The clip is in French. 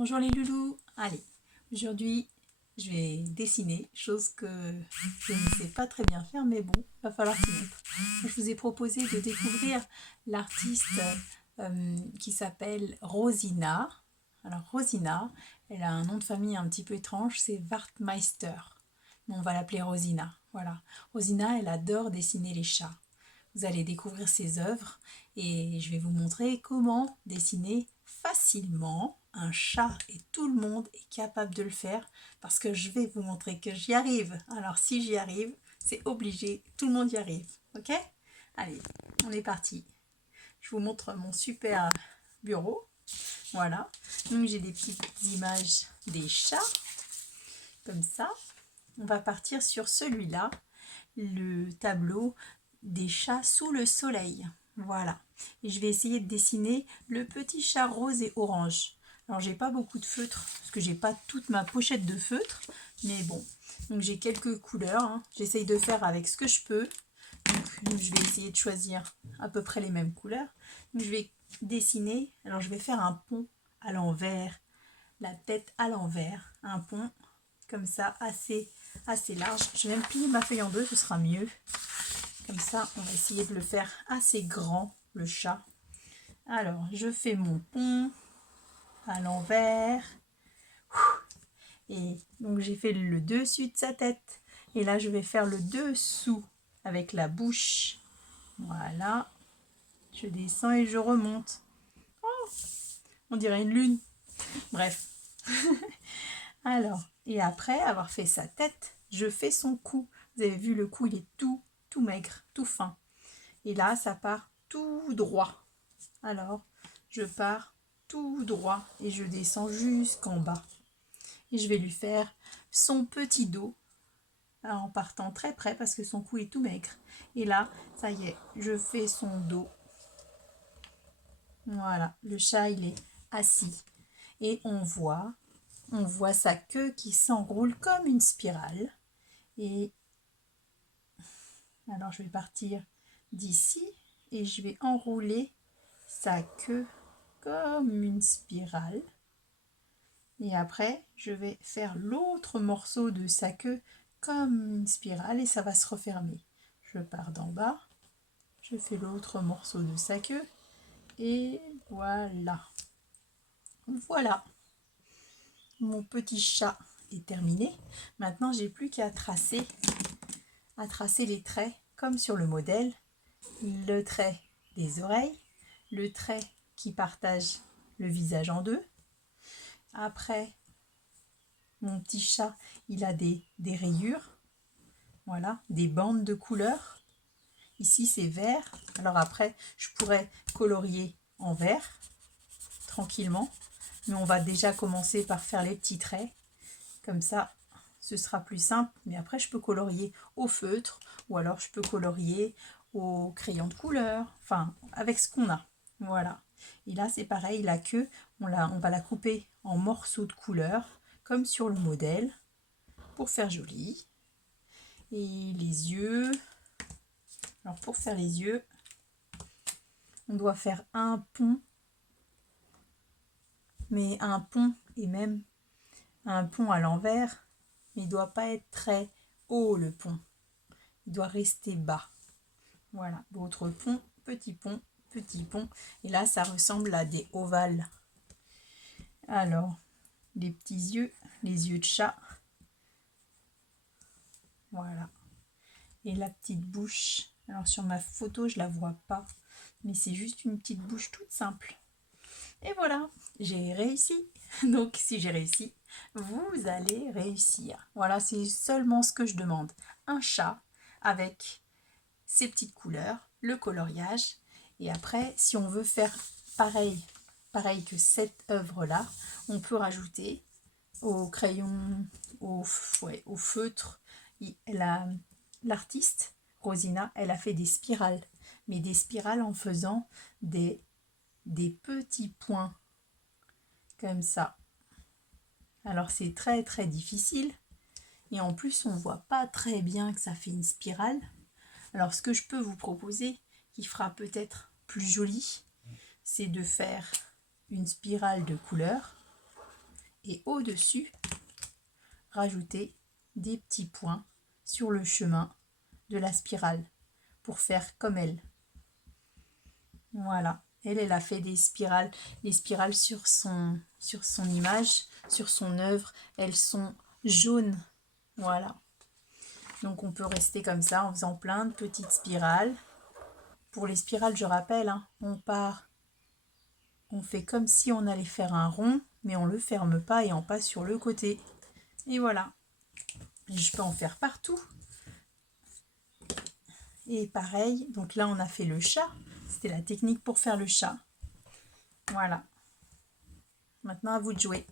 Bonjour les loulous. Allez, aujourd'hui je vais dessiner, chose que je ne sais pas très bien faire, mais bon, va falloir s'y mettre. Je vous ai proposé de découvrir l'artiste qui s'appelle Rosina. Alors Rosina, elle a un nom de famille un petit peu étrange, c'est Wartmeister. Mais on va l'appeler Rosina. Voilà. Rosina, elle adore dessiner les chats. Vous allez découvrir ses œuvres et je vais vous montrer comment dessiner facilement un chat, et tout le monde est capable de le faire parce que je vais vous montrer que j'y arrive. Alors si j'y arrive, c'est obligé, tout le monde y arrive. Ok? Allez, on est parti. Je vous montre mon super bureau. Voilà. Donc j'ai des petites images des chats comme ça. On va partir sur celui-là, le tableau des chats sous le soleil. Voilà. Et je vais essayer de dessiner le petit chat rose et orange. Alors j'ai pas beaucoup de feutre, parce que j'ai pas toute ma pochette de feutre, mais bon. Donc j'ai quelques couleurs, hein. J'essaye de faire avec ce que je peux. Donc je vais essayer de choisir à peu près les mêmes couleurs. Donc je vais dessiner, alors je vais faire un pont à l'envers, la tête à l'envers, un pont comme ça assez large. Je vais même plier ma feuille en deux, ce sera mieux. Comme ça, on va essayer de le faire assez grand, le chat. Alors, je fais mon pont à l'envers. Et donc, j'ai fait le dessus de sa tête. Et là, je vais faire le dessous avec la bouche. Voilà. Je descends et je remonte. Oh, on dirait une lune. Bref. Alors, et après avoir fait sa tête, je fais son cou. Vous avez vu, le cou, il est tout maigre, tout fin. Et là, ça part tout droit. Alors, je pars tout droit et je descends jusqu'en bas. Et je vais lui faire son petit dos en partant très près parce que son cou est tout maigre. Et là, ça y est, je fais son dos. Voilà, le chat, il est assis. Et on voit sa queue qui s'enroule comme une spirale. Et alors, je vais partir d'ici et je vais enrouler sa queue comme une spirale. Et après, je vais faire l'autre morceau de sa queue comme une spirale et ça va se refermer. Je pars d'en bas, je fais l'autre morceau de sa queue et voilà. Voilà, mon petit chat est terminé. Maintenant, j'ai plus qu'à tracer les traits comme sur le modèle. Le trait des oreilles, le trait qui partage le visage en deux. Après, mon petit chat, il a des rayures, voilà, des bandes de couleurs. Ici, c'est vert. Alors après, je pourrais colorier en vert, tranquillement. Mais on va déjà commencer par faire les petits traits. Comme ça, ce sera plus simple. Mais après, je peux colorier au feutre ou alors je peux colorier au crayon de couleur. Enfin, avec ce qu'on a. Voilà. Et là, c'est pareil, la queue, on va la couper en morceaux de couleur, comme sur le modèle, pour faire joli. Et les yeux. Alors, pour faire les yeux, on doit faire un pont. Mais un pont, et même un pont à l'envers, mais il ne doit pas être très haut, le pont. Il doit rester bas. Voilà, votre pont, petit pont, petit pont. Et là, ça ressemble à des ovales. Alors, les petits yeux, les yeux de chat. Voilà. Et la petite bouche. Alors, sur ma photo, je ne la vois pas. Mais c'est juste une petite bouche toute simple. Et voilà, j'ai réussi. Donc, si j'ai réussi, vous allez réussir. Voilà, c'est seulement ce que je demande. Un chat avec ses petites couleurs, le coloriage. Et après, si on veut faire pareil que cette œuvre-là, on peut rajouter au crayon, au feutre. L'artiste, Rosina, elle a fait des spirales. Mais des spirales en faisant des petits points comme ça. Alors c'est très très difficile. Et en plus, on voit pas très bien que ça fait une spirale. Alors ce que je peux vous proposer, qui fera peut-être plus joli, c'est de faire une spirale de couleur. et au-dessus, rajouter des petits points sur le chemin de la spirale pour faire comme elle. Voilà, elle a fait des spirales, les spirales sur son image, sur son œuvre, elles sont jaunes. Voilà. Donc on peut rester comme ça en faisant plein de petites spirales. Pour les spirales, je rappelle, hein, on fait comme si on allait faire un rond, mais on ne le ferme pas et on passe sur le côté. Et voilà. Je peux en faire partout. Et pareil, donc là on a fait le chat. C'était la technique pour faire le chat. Voilà. Maintenant à vous de jouer.